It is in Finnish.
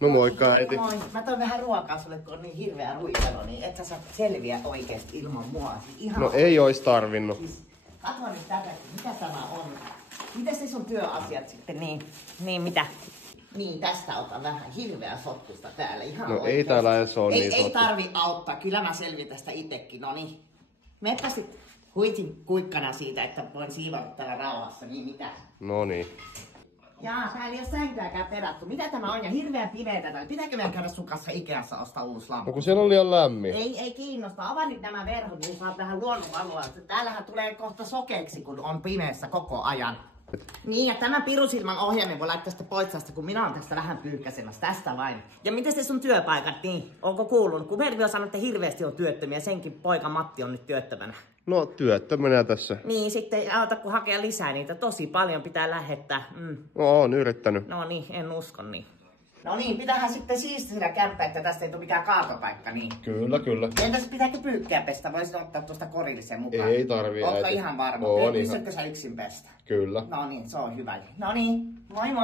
No moikka äiti. Moi. Mä toin vähän ruokaa sulle, kun on niin hirveä ruipelo, niin et sä selviä oikeesti ilman mua. Ihan No ei ois tarvinnut. Siis, katso nyt tätä, mitä tämä on. Mitä se sun työasiat sitten niin mitä? Niin, tästä otan vähän hirveä sotkusta täällä ihan No oikeesti. ei täällä edes oo niin Ei tarvi auttaa, kyllä mä selvin tästä itekin, no niin. Meppä sit huitin kuikkana siitä, että voin siivota täällä rauhassa, niin mitä? No niin. Jaa, täällä ei oo sänkyäkään perattu. Mitä tämä on? Ja hirveän pimeetä täällä. Pitääkö meidän käydä sun kanssa Ikeassa ostaa uusi No lamppu? kun siellä on liian lämmin. Ei kiinnosta. Avaa nyt nämä verhot, niin saat tähän luonnonvaloa. Täällähän tulee kohta sokeeksi, kun on pimeässä koko ajan. Niin, ja tämän pirusilman ohjaimen voi laittaa sitä poitsasta, kun minä olen tästä vähän pyyhkäsemässä. Tästä vain. Ja miten se sun työpaikat, niin? Onko kuulunut? Kun Mervi on sanonut, että hirveästi on työttömiä, senkin poika Matti on nyt työttömänä. No työttömänä tässä. Niin, sitten ei auta kun hakea lisää niitä. Tosi paljon pitää lähettää. No oon yrittänyt. No niin, en usko niin. No niin, pitäähän sitten siistillä kämppä, että tästä ei tule mikään kaatopaikka, niin. Kyllä. Entäs pitääkö pyykkiä pestä? Voisin ottaa tuosta korillisen mukaan. Ei tarvii Ootko äiti. ihan varma? Oon ihan. Pystytkö sä yksin pestä? Kyllä. No niin, se on hyvä. No niin, moi moi.